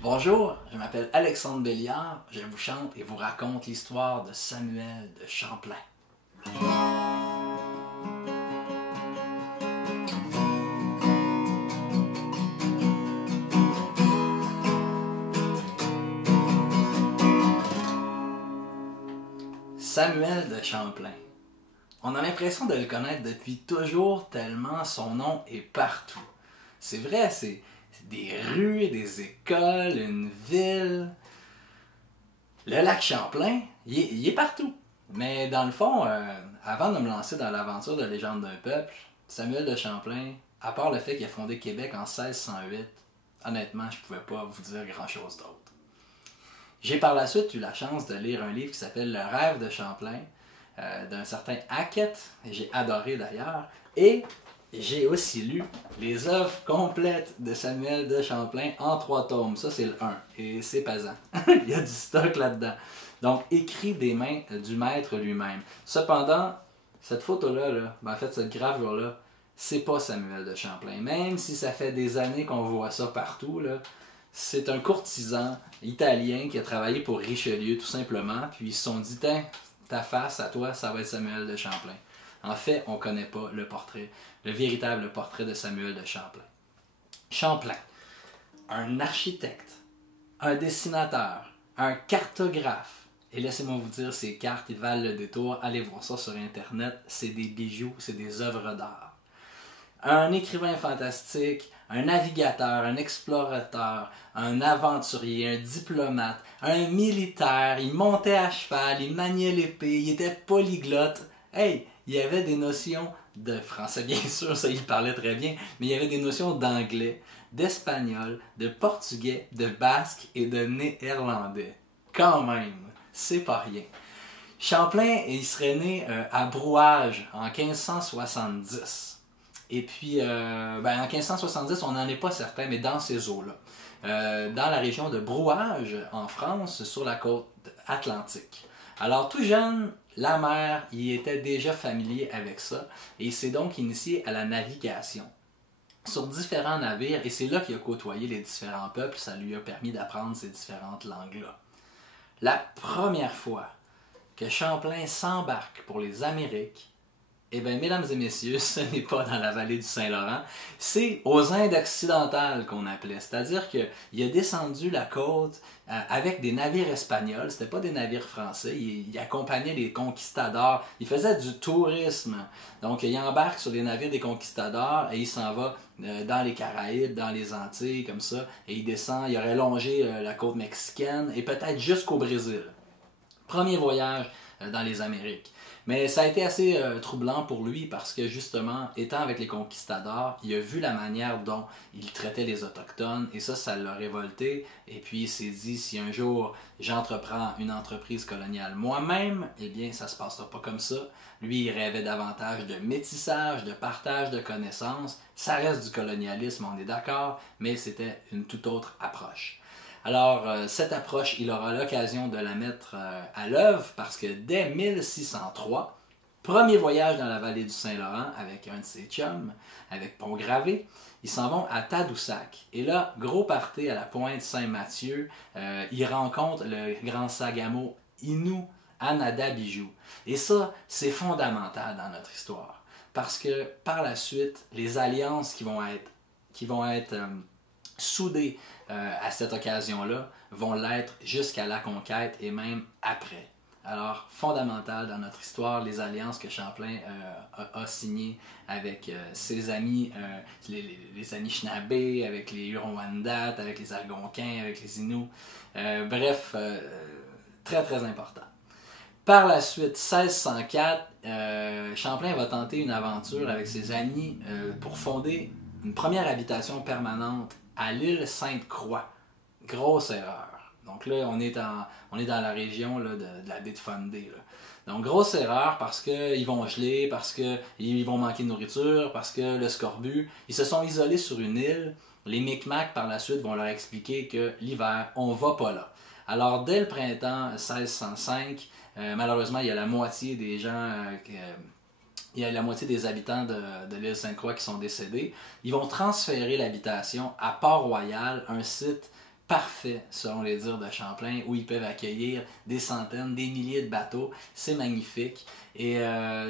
Bonjour, je m'appelle Alexandre Béliard, je vous chante et vous raconte l'histoire de Samuel de Champlain. Samuel de Champlain. On a l'impression de le connaître depuis toujours tellement son nom est partout. C'est vrai, c'est des rues, des écoles, une ville. Le lac Champlain, il est partout. Mais dans le fond, avant de me lancer dans l'aventure de Légende d'un peuple, Samuel de Champlain, à part le fait qu'il a fondé Québec en 1608, honnêtement, je pouvais pas vous dire grand-chose d'autre. J'ai par la suite eu la chance de lire un livre qui s'appelle Le rêve de Champlain, d'un certain Hackett, et j'ai adoré d'ailleurs, et j'ai aussi lu les œuvres complètes de Samuel de Champlain en 3 tomes. Ça, c'est le 1, et c'est pesant. Il y a du stock là-dedans. Donc, écrit des mains du maître lui-même. Cependant, cette photo-là, en fait, cette gravure-là, c'est pas Samuel de Champlain. Même si ça fait des années qu'on voit ça partout, là, c'est un courtisan italien qui a travaillé pour Richelieu, tout simplement. Puis ils se sont dit, tiens, ta face à toi, ça va être Samuel de Champlain. En fait, on ne connaît pas le portrait, le véritable portrait de Samuel de Champlain. Champlain, un architecte, un dessinateur, un cartographe. Et laissez-moi vous dire, ces cartes, ils valent le détour. Allez voir ça sur Internet. C'est des bijoux, c'est des œuvres d'art. Un écrivain fantastique, un navigateur, un explorateur, un aventurier, un diplomate, un militaire, il montait à cheval, il maniait l'épée, il était polyglotte. Hey, il y avait des notions de français, bien sûr, ça il parlait très bien, mais il y avait des notions d'anglais, d'espagnol, de portugais, de basque et de néerlandais. Quand même, c'est pas rien. Champlain, il serait né à Brouage en 1570. Et puis, en 1570, on n'en est pas certain, mais dans ces eaux-là. Dans la région de Brouage, en France, sur la côte atlantique. Alors, tout jeune, la mer, il était déjà familier avec ça, et il s'est donc initié à la navigation sur différents navires, et c'est là qu'il a côtoyé les différents peuples, ça lui a permis d'apprendre ces différentes langues-là. La première fois que Champlain s'embarque pour les Amériques, eh bien, mesdames et messieurs, ce n'est pas dans la vallée du Saint-Laurent, c'est aux Indes occidentales qu'on appelait. C'est-à-dire qu'il a descendu la côte avec des navires espagnols, c'était pas des navires français, il accompagnait les conquistadors, il faisait du tourisme. Donc, il embarque sur les navires des conquistadors et il s'en va dans les Caraïbes, dans les Antilles, comme ça, et il descend, il aurait longé la côte mexicaine et peut-être jusqu'au Brésil. Premier voyage dans les Amériques. Mais ça a été assez troublant pour lui parce que justement, étant avec les conquistadors, il a vu la manière dont il traitait les Autochtones et ça l'a révolté. Et puis il s'est dit, si un jour j'entreprends une entreprise coloniale moi-même, eh bien ça se passera pas comme ça. Lui, il rêvait davantage de métissage, de partage de connaissances. Ça reste du colonialisme, on est d'accord, mais c'était une toute autre approche. Alors, cette approche, il aura l'occasion de la mettre à l'œuvre parce que dès 1603, premier voyage dans la vallée du Saint-Laurent avec un de ses chums, avec Pont-Gravé, ils s'en vont à Tadoussac. Et là, gros party à la pointe Saint-Mathieu, ils rencontrent le grand Sagamo Innu Anadabijou. Et ça, c'est fondamental dans notre histoire. Parce que par la suite, les alliances qui vont être soudés à cette occasion-là vont l'être jusqu'à la conquête et même après. Alors, fondamental dans notre histoire, les alliances que Champlain a signées avec ses amis, les Anishinaabe, avec les Huron-Wendat, avec les Algonquins, avec les Inuits. Bref, très très important. Par la suite, 1604, Champlain va tenter une aventure avec ses amis pour fonder une première habitation permanente à l'île Sainte-Croix. Grosse erreur. Donc là, on est dans la région là, de la baie de Fundy. Là. Donc, grosse erreur parce qu'ils vont geler, parce qu'ils vont manquer de nourriture, parce que le scorbut. Ils se sont isolés sur une île. Les Micmacs, par la suite, vont leur expliquer que l'hiver, on va pas là. Alors, dès le printemps 1605, malheureusement, il y a la moitié des gens... il y a la moitié des habitants de l'île Sainte-Croix qui sont décédés. Ils vont transférer l'habitation à Port-Royal, un site parfait, selon les dires de Champlain, où ils peuvent accueillir des centaines, des milliers de bateaux. C'est magnifique. Et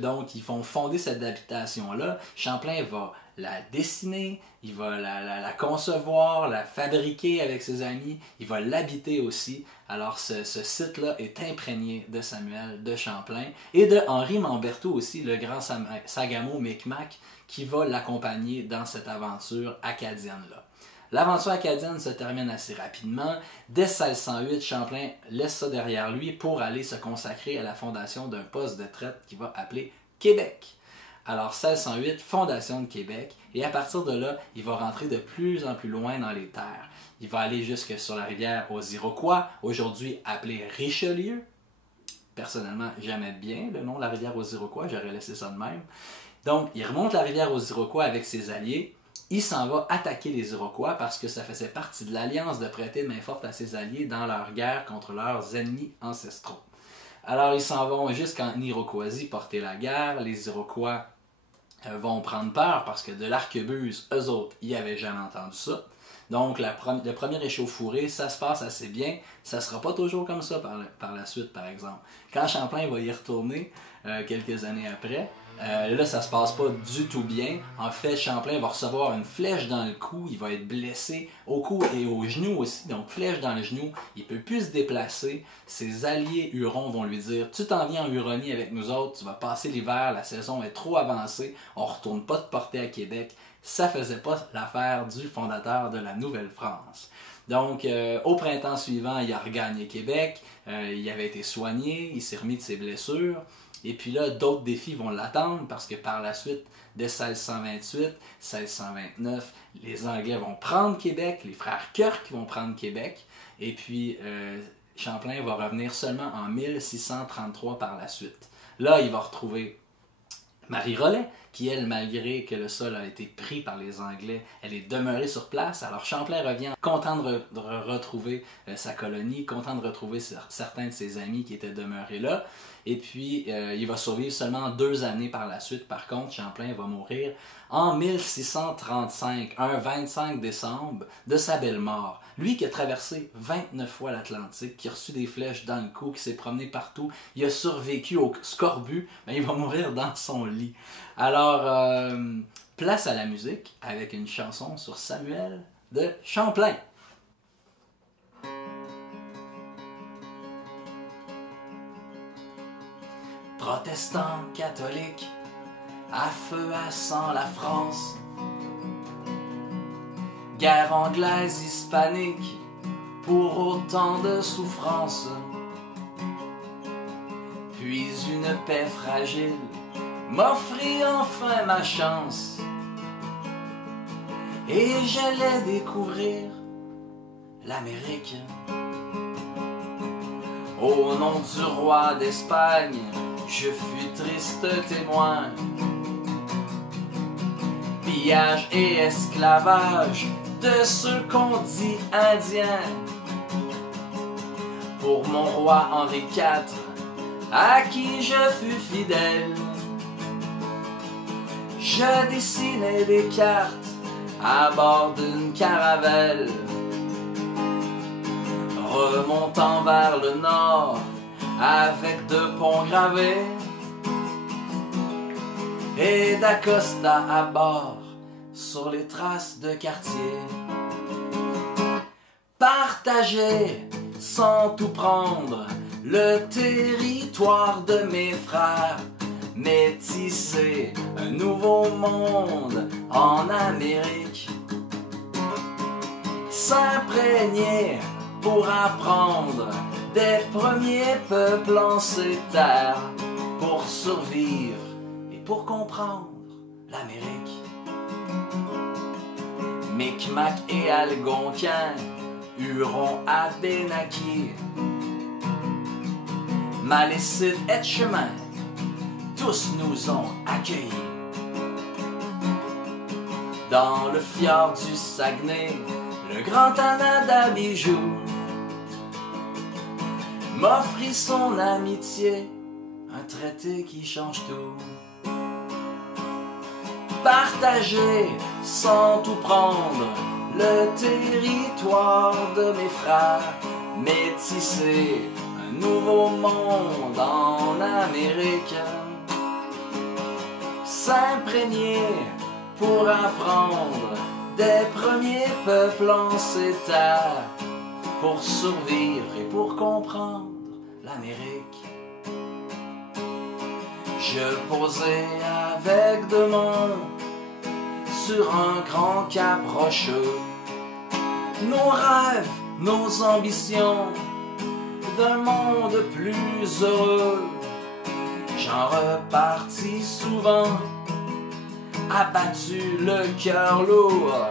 donc, ils vont fonder cette habitation-là. Champlain va la dessiner, il va la concevoir, la fabriquer avec ses amis, il va l'habiter aussi. Alors, ce site-là est imprégné de Samuel de Champlain et de Henri Mambertou aussi, le grand sagamo Micmac, qui va l'accompagner dans cette aventure acadienne-là. L'aventure acadienne se termine assez rapidement. Dès 1608, Champlain laisse ça derrière lui pour aller se consacrer à la fondation d'un poste de traite qu'il va appeler Québec. Alors 1608, fondation de Québec, et à partir de là, il va rentrer de plus en plus loin dans les terres. Il va aller jusque sur la rivière aux Iroquois, aujourd'hui appelée Richelieu. Personnellement, j'aimais bien le nom de la rivière aux Iroquois, j'aurais laissé ça de même. Donc, il remonte la rivière aux Iroquois avec ses alliés. Il s'en va attaquer les Iroquois parce que ça faisait partie de l'alliance de prêter main forte à ses alliés dans leur guerre contre leurs ennemis ancestraux. Alors, ils s'en vont jusqu'en Iroquoisie porter la guerre. Les Iroquois vont prendre peur parce que de l'arquebuse, eux autres, ils n'avaient jamais entendu ça. Donc, le premier échauffourée, ça se passe assez bien. Ça ne sera pas toujours comme ça par la suite, par exemple. Quand Champlain va y retourner quelques années après, là, ça se passe pas du tout bien. En fait, Champlain va recevoir une flèche dans le cou, il va être blessé au cou et au genou aussi, donc flèche dans le genou, il peut plus se déplacer. Ses alliés Hurons vont lui dire « Tu t'en viens en Huronie avec nous autres, tu vas passer l'hiver, la saison est trop avancée, on retourne pas te porter à Québec. » Ça faisait pas l'affaire du fondateur de la Nouvelle-France. Donc, au printemps suivant, il a regagné Québec, il avait été soigné, il s'est remis de ses blessures. Et puis là, d'autres défis vont l'attendre parce que par la suite, dès 1628, 1629, les Anglais vont prendre Québec, les frères Kirk vont prendre Québec, et puis Champlain va revenir seulement en 1633 par la suite. Là, il va retrouver Marie Rollet, qui elle, malgré que le sol a été pris par les Anglais, elle est demeurée sur place. Alors Champlain revient content de retrouver sa colonie, content de retrouver certains de ses amis qui étaient demeurés là. Et puis, il va survivre seulement 2 années par la suite. Par contre, Champlain va mourir en 1635, un 25 décembre, de sa belle mort. Lui qui a traversé 29 fois l'Atlantique, qui a reçu des flèches dans le cou, qui s'est promené partout, il a survécu au scorbut, mais il va mourir dans son lit. Alors, place à la musique avec une chanson sur Samuel de Champlain. Protestants, catholiques, à feu à sang la France. Guerre anglaise, hispanique, pour autant de souffrances. Puis une paix fragile m'offrit enfin ma chance. Et j'allais découvrir l'Amérique. Au nom du roi d'Espagne, je fus triste témoin. Pillage et esclavage de ceux qu'on dit indiens. Pour mon roi Henri IV, à qui je fus fidèle, je dessinais des cartes à bord d'une caravelle, remontant vers le nord avec 2 ponts gravés et d'Acosta à bord sur les traces de quartier. Partager sans tout prendre le territoire de mes frères, métisser un nouveau monde en Amérique, s'imprégner pour apprendre des premiers peuples en ces terres, pour survivre et pour comprendre l'Amérique. Micmac et Algonquin, Hurons, Abénaquis, Malécite et Chemin, tous nous ont accueillis. Dans le fjord du Saguenay, le grand Anadabijou m'offrit son amitié, un traité qui change tout. Partager sans tout prendre le territoire de mes frères, métisser un nouveau monde en Amérique, s'imprégner pour apprendre des premiers peuples en ces terres, pour survivre et pour comprendre l'Amérique. Je posais avec de mon sur un grand cap rocheux, nos rêves, nos ambitions d'un monde plus heureux. J'en repartis souvent, abattu le cœur lourd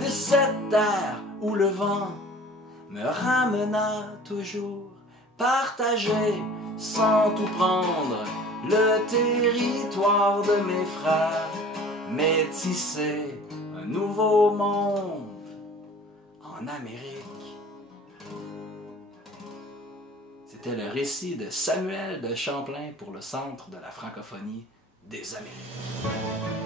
de cette terre où le vent me ramena toujours. Partager sans tout prendre le territoire de mes frères, métisser un nouveau monde en Amérique. C'était le récit de Samuel de Champlain pour le Centre de la francophonie des Amériques.